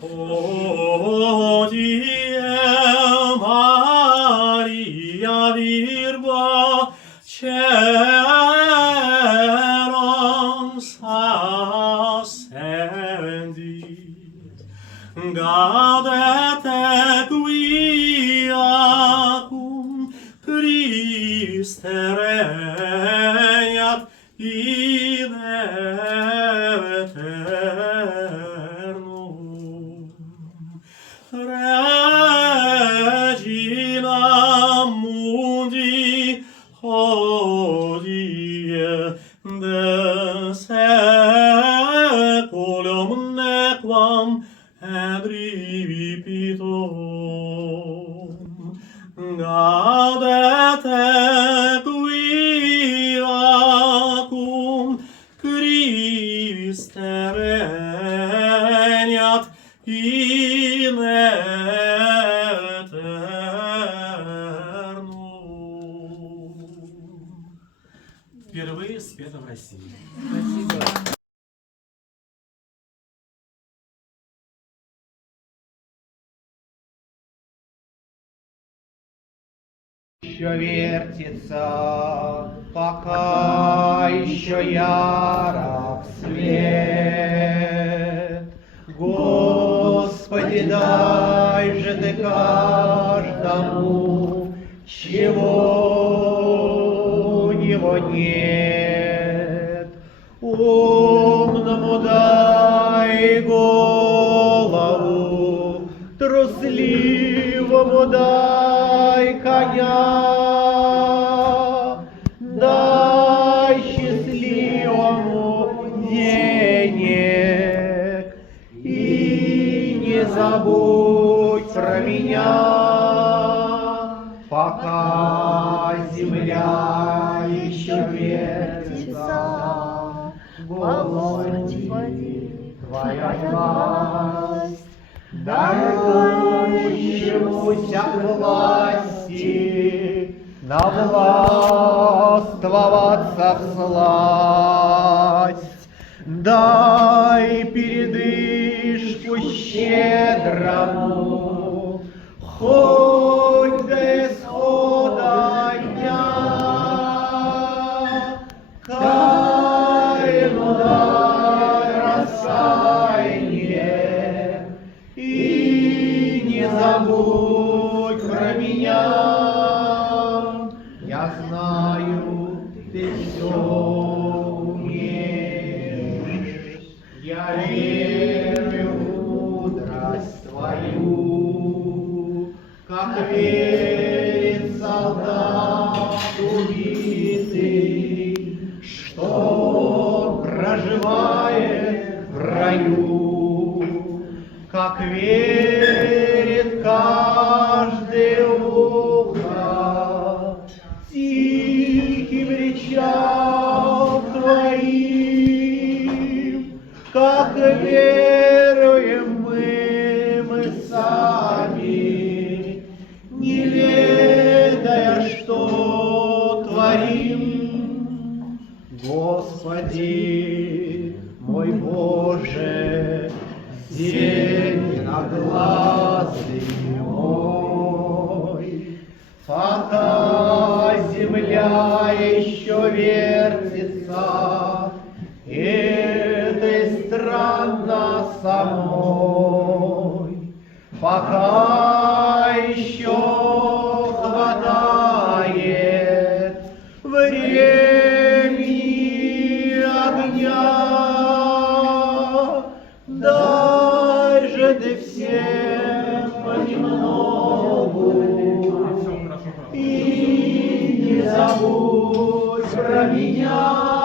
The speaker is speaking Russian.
Hodie Maria virgo caelum ascendit, gaudete quiacum Christe regnat in aeternum. Regina mundi hodie de seculum nequam adripitum. Gaudete quiacum Christe regnat in aeternum. Впервые спето в России. Спасибо. Еще вертится, пока еще ярок свет. Господи, дай же ты каждому, чего у него нет. Умному дай голову, трусливому дай коня, дай счастливому денег и не забудь про меня, пока земля еще вертится. Господи, Твоя власть, дарующемуся власти, навластвоваться всласть, дай передышку щедрому, хоть до исхода дня. Каину дай раскаяние, и не забудь про меня. Я знаю, ты все умеешь, я верю в мудрость твою, как верит солдат убитый, что проживает в раю, как верит каждый ухо тихим речам твоим, как веруем мы сами, не ведая, что творим. Господи, мой Боже, зеленоглазый мой, пока земля еще вертится, этой странно самой, пока еще хватает времени огня, дай же ты всем понемногу и не забудь про меня.